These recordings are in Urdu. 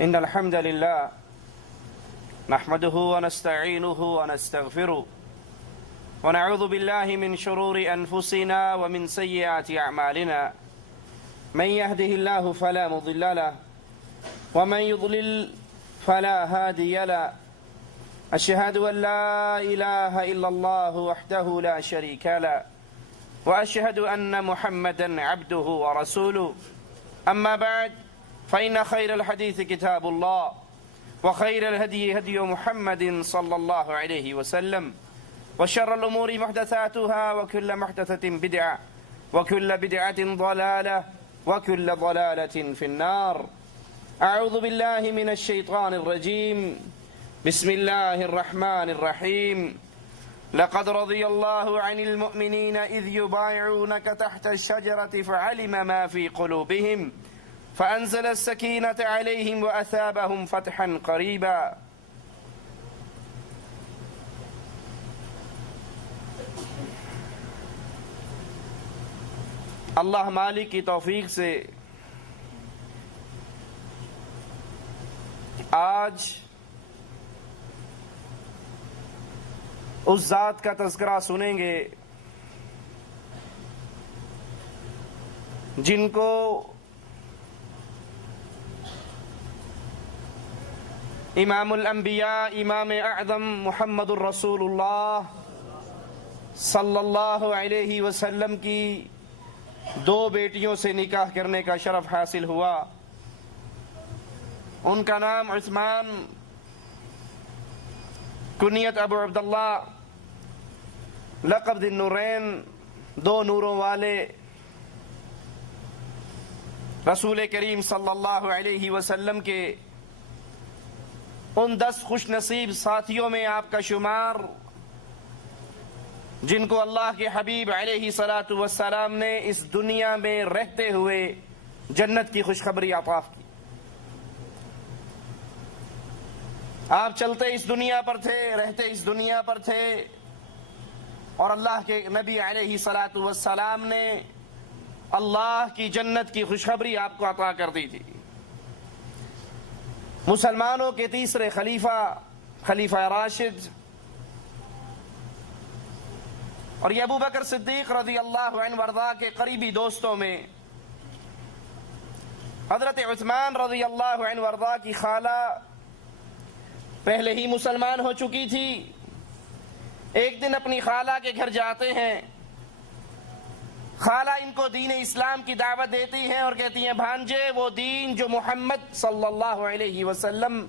إن الحمد لله نحمده ونستعينه ونستغفره ونعوذ بالله من شرور أنفسنا ومن سيئات أعمالنا من يهده الله فلا مضل له ومن يضلل فلا هادي له أشهد أن لا إله إلا الله وحده لا شريك له وأشهد أن محمدا عبده ورسوله أما بعد فإن خير الحديث كتاب الله وخير الهدي هدي محمد صلى الله عليه وسلم وشر الأمور محدثاتها وكل محدثة بدعة وكل بدعة ضلالة وكل ضلالة في النار. أعوذ بالله من الشيطان الرجيم. بسم الله الرحمن الرحيم. لقد رضي الله عن المؤمنين إذ يبايعونك تحت الشجرة فعلم ما في قلوبهم فأنزل السكينة عليهم وأثابهم فتحا قريبا. اللہ مالک کی توفیق سے آج اس ذات کا تذکرہ سنیں گے جن کو امام الانبیاء امام اعظم محمد الرسول اللہ صلی اللہ علیہ وسلم کی دو بیٹیوں سے نکاح کرنے کا شرف حاصل ہوا. ان کا نام عثمان، کنیت ابو عبداللہ، لقب ذی النورین، دو نوروں والے. رسول کریم صلی اللہ علیہ وسلم کے ان 10 خوش نصیب ساتھیوں میں آپ کا شمار جن کو اللہ کے حبیب علیہ الصلاۃ والسلام نے اس دنیا میں رہتے ہوئے جنت کی خوشخبری عطا کی. آپ چلتے اس دنیا پر تھے، رہتے اس دنیا پر تھے، اور اللہ کے نبی علیہ الصلاۃ والسلام نے اللہ کی جنت کی خوشخبری آپ کو عطا کر دی تھی. مسلمانوں کے تیسرے خلیفہ راشد اور یہ ابو بکر صدیق رضی اللہ عنہ وارضاہ کے قریبی دوستوں میں حضرت عثمان رضی اللہ عنہ وارضاہ کی خالہ پہلے ہی مسلمان ہو چکی تھی. ایک دن اپنی خالہ کے گھر جاتے ہیں. خالہ ان کو دین اسلام کی دعوت دیتی ہیں اور کہتی ہیں بھانجے وہ دین جو محمد صلی اللہ علیہ وسلم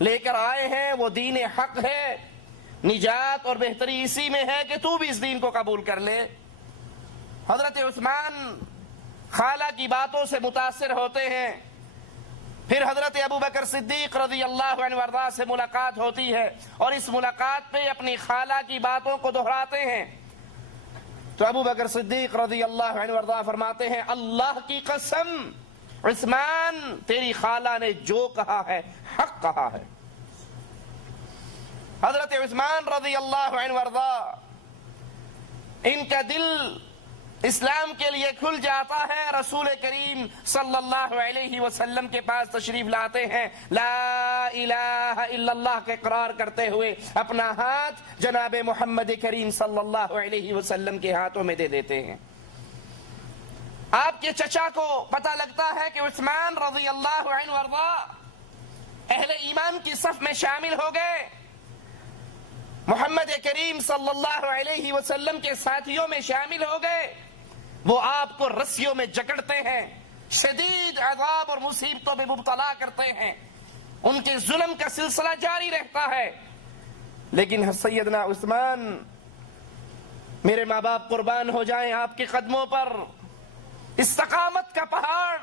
لے کر آئے ہیں وہ دین حق ہے، نجات اور بہتری اسی میں ہے کہ تو بھی اس دین کو قبول کر لے. حضرت عثمان خالہ کی باتوں سے متاثر ہوتے ہیں. پھر حضرت ابو بکر صدیق رضی اللہ عنہ وارضاہ سے ملاقات ہوتی ہے اور اس ملاقات پہ اپنی خالہ کی باتوں کو دہراتے ہیں. تو ابو بکر صدیق رضی اللہ عنہ وارضاہ فرماتے ہیں اللہ کی قسم عثمان تیری خالہ نے جو کہا ہے حق کہا ہے. حضرت عثمان رضی اللہ عنہ وارضاہ ان کا دل اسلام کے لیے کھل جاتا ہے. رسول کریم صلی اللہ علیہ وسلم کے پاس تشریف لاتے ہیں، لا الہ الا اللہ کے اقرار کرتے ہوئے اپنا ہاتھ جناب محمد کریم صلی اللہ علیہ وسلم کے ہاتھوں میں دے دیتے ہیں. آپ کے چچا کو پتہ لگتا ہے کہ عثمان رضی اللہ عنہ وارضاہ اہل ایمان کی صف میں شامل ہو گئے، محمد کریم صلی اللہ علیہ وسلم کے ساتھیوں میں شامل ہو گئے. وہ آپ کو رسیوں میں جکڑتے ہیں، شدید عذاب اور مصیبتوں میں مبتلا کرتے ہیں، ان کے ظلم کا سلسلہ جاری رہتا ہے. لیکن سیدنا عثمان، میرے ماں باپ قربان ہو جائیں آپ کے قدموں پر، استقامت کا پہاڑ،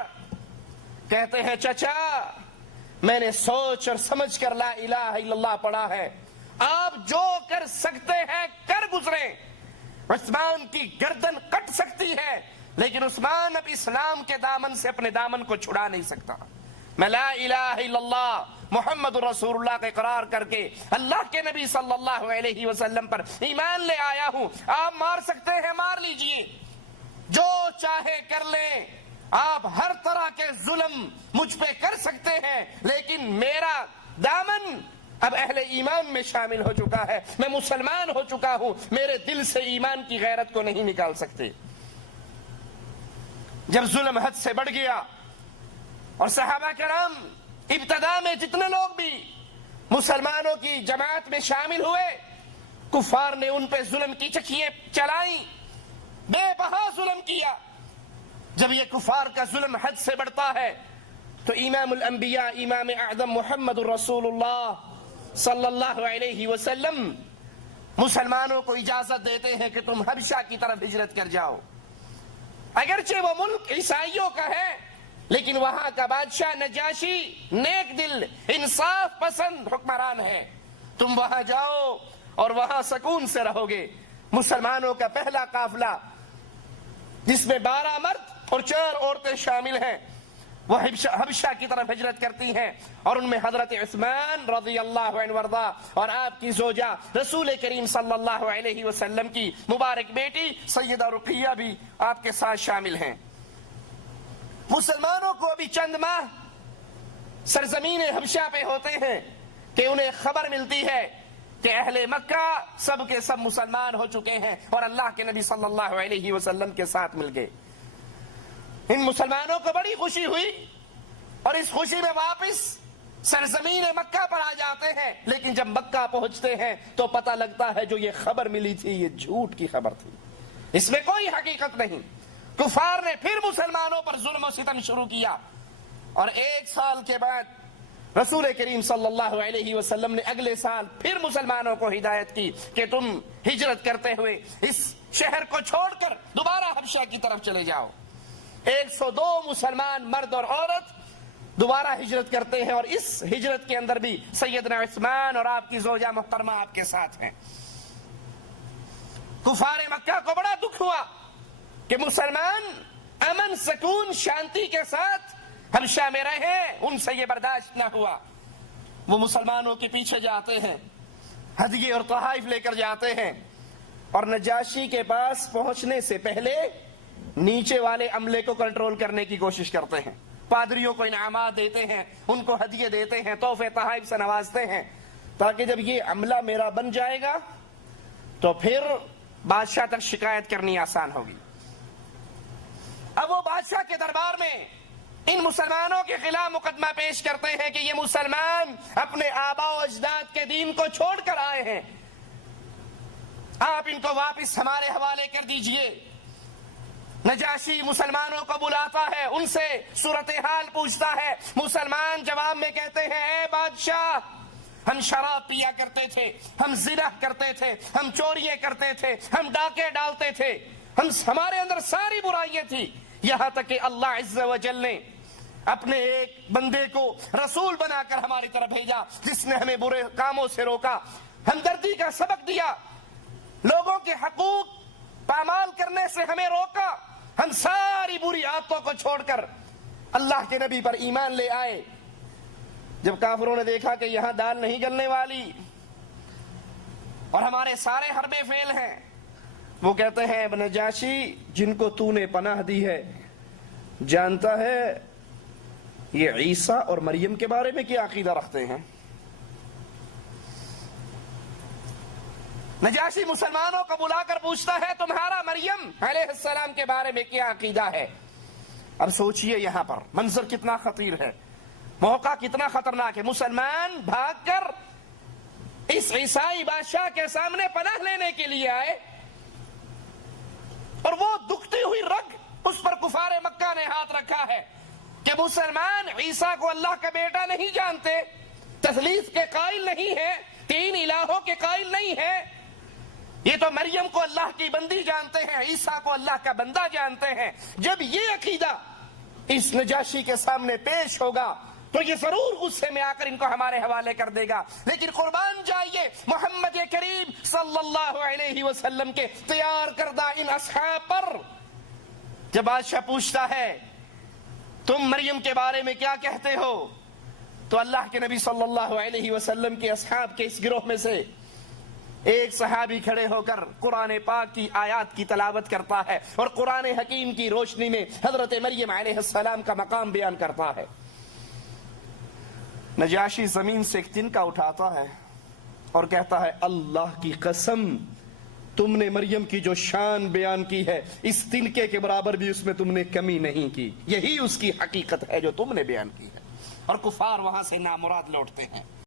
کہتے ہیں چچا میں نے سوچ اور سمجھ کر لا الہ الا اللہ پڑھا ہے، آپ جو کر سکتے ہیں کر گزریں. عثمان کی گردن کٹ سکتی ہے لیکن عثمان اب اسلام کے دامن سے اپنے دامن کو چھڑا نہیں سکتا. میں لا الہ الا اللہ محمد رسول اللہ کا اقرار کر کے اللہ کے نبی صلی اللہ علیہ وسلم پر ایمان لے آیا ہوں. آپ مار سکتے ہیں مار لیجئے، جو چاہے کر لیں، آپ ہر طرح کے ظلم مجھ پہ کر سکتے ہیں، لیکن میرا دامن اب اہل ایمان میں شامل ہو چکا ہے، میں مسلمان ہو چکا ہوں، میرے دل سے ایمان کی غیرت کو نہیں نکال سکتے۔ جب ظلم حد سے بڑھ گیا اور صحابہ کرام ابتدا میں جتنے لوگ بھی مسلمانوں کی جماعت میں شامل ہوئے، کفار نے ان پہ ظلم کی چکیاں چلائیں، بے بہا ظلم کیا۔ جب یہ کفار کا ظلم حد سے بڑھتا ہے تو امام الانبیاء امام اعظم محمد الرسول اللہ صلی اللہ علیہ وسلم مسلمانوں کو اجازت دیتے ہیں کہ تم حبشہ کی طرف ہجرت کر جاؤ۔ اگرچہ وہ ملک عیسائیوں کا ہے، لیکن وہاں کا بادشاہ نجاشی نیک دل انصاف پسند حکمران ہے، تم وہاں جاؤ اور وہاں سکون سے رہو گے۔ مسلمانوں کا پہلا قافلہ جس میں 12 مرد اور 4 عورتیں شامل ہیں، وہ حبشہ کی طرف ہجرت کرتی ہیں، اور ان میں حضرت عثمان رضی اللہ عنہ وارضا اور آپ کی زوجہ رسول کریم صلی اللہ علیہ وسلم کی مبارک بیٹی سیدہ رقیہ بھی آپ کے ساتھ شامل ہیں۔ مسلمانوں کو ابھی چند ماہ سرزمین حبشہ پہ ہوتے ہیں کہ انہیں خبر ملتی ہے کہ اہل مکہ سب کے سب مسلمان ہو چکے ہیں اور اللہ کے نبی صلی اللہ علیہ وسلم کے ساتھ مل گئے۔ ان مسلمانوں کو بڑی خوشی ہوئی اور اس خوشی میں واپس سرزمین مکہ پر آ جاتے ہیں، لیکن جب مکہ پہنچتے ہیں تو پتہ لگتا ہے جو یہ خبر ملی تھی یہ جھوٹ کی خبر تھی، اس میں کوئی حقیقت نہیں۔ کفار نے پھر مسلمانوں پر ظلم و ستم شروع کیا، اور 1 سال کے بعد رسول کریم صلی اللہ علیہ وسلم نے اگلے سال پھر مسلمانوں کو ہدایت کی کہ تم ہجرت کرتے ہوئے اس شہر کو چھوڑ کر دوبارہ حبشہ کی طرف چلے جاؤ۔ 102 مسلمان مرد اور عورت دوبارہ ہجرت کرتے ہیں، اور اس ہجرت کے اندر بھی سیدنا عثمان اور آپ کی زوجہ محترمہ آپ کے ساتھ ہیں۔ کفار مکہ کو بڑا دکھ ہوا کہ مسلمان امن سکون شانتی کے ساتھ حبشہ میں رہے، ان سے یہ برداشت نہ ہوا۔ وہ مسلمانوں کے پیچھے جاتے ہیں، ہدیے اور تحائف لے کر جاتے ہیں، اور نجاشی کے پاس پہنچنے سے پہلے نیچے والے عملے کو کنٹرول کرنے کی کوشش کرتے ہیں، پادریوں کو انعامات دیتے ہیں، ان کو ہدیے دیتے ہیں، تحفے تحائف سے نوازتے ہیں، تاکہ جب یہ عملہ میرا بن جائے گا تو پھر بادشاہ تک شکایت کرنی آسان ہوگی۔ اب وہ بادشاہ کے دربار میں ان مسلمانوں کے خلاف مقدمہ پیش کرتے ہیں کہ یہ مسلمان اپنے آبا و اجداد کے دین کو چھوڑ کر آئے ہیں، آپ ان کو واپس ہمارے حوالے کر دیجئے۔ نجاشی مسلمانوں کو بلاتا ہے، ان سے صورتحال پوچھتا ہے، مسلمان جواب میں کہتے ہیں اے بادشاہ، ہم شراب پیا کرتے تھے، ہم زنا کرتے تھے، ہم چوریاں کرتے تھے، ہم ڈاکے ڈالتے تھے، ہمارے اندر ساری برائیاں تھی، یہاں تک کہ اللہ عز و جل نے اپنے ایک بندے کو رسول بنا کر ہماری طرف بھیجا جس نے ہمیں برے کاموں سے روکا، ہمدردی کا سبق دیا، لوگوں کے حقوق پامال کرنے سے ہمیں روکا، ہم ساری بری عادتوں کو چھوڑ کر اللہ کے نبی پر ایمان لے آئے۔ جب کافروں نے دیکھا کہ یہاں دال نہیں گلنے والی اور ہمارے سارے حربے فیل ہیں، وہ کہتے ہیں ابن نجاشی جن کو تو نے پناہ دی ہے جانتا ہے یہ عیسیٰ اور مریم کے بارے میں کیا عقیدہ رکھتے ہیں؟ نجاشی مسلمانوں کو بلا کر پوچھتا ہے تمہارا مریم علیہ السلام کے بارے میں کیا عقیدہ ہے؟ اب سوچئے یہاں پر منظر کتنا خطیر ہے، موقع کتنا خطرناک ہے۔ مسلمان بھاگ کر اس عیسائی بادشاہ کے سامنے پناہ لینے کے لیے آئے، اور وہ دکھتی ہوئی رگ اس پر کفار مکہ نے ہاتھ رکھا ہے کہ مسلمان عیسیٰ کو اللہ کا بیٹا نہیں جانتے، تثلیث کے قائل نہیں ہے، 3 الہوں کے قائل نہیں ہے، یہ تو مریم کو اللہ کی بندی جانتے ہیں، عیسیٰ کو اللہ کا بندہ جانتے ہیں۔ جب یہ عقیدہ اس نجاشی کے سامنے پیش ہوگا تو یہ ضرور غصے میں آ کر ان کو ہمارے حوالے کر دے گا، لیکن قربان جائیے محمد کریم صلی اللہ علیہ وسلم کے تیار کردہ ان اصحاب پر جب بادشاہ پوچھتا ہے تم مریم کے بارے میں کیا کہتے ہو، تو اللہ کے نبی صلی اللہ علیہ وسلم کے اصحاب کے اس گروہ میں سے ایک صحابی کھڑے ہو کر قرآن پاک کی آیات کی تلاوت کرتا ہے اور قرآن حکیم کی روشنی میں حضرت مریم علیہ السلام کا مقام بیان کرتا ہے۔ نجاشی زمین سے ایک تنکا اٹھاتا ہے اور کہتا ہے اللہ کی قسم، تم نے مریم کی جو شان بیان کی ہے اس تنکے کے برابر بھی اس میں تم نے کمی نہیں کی، یہی اس کی حقیقت ہے جو تم نے بیان کی ہے۔ اور کفار وہاں سے نامراد لوٹتے ہیں۔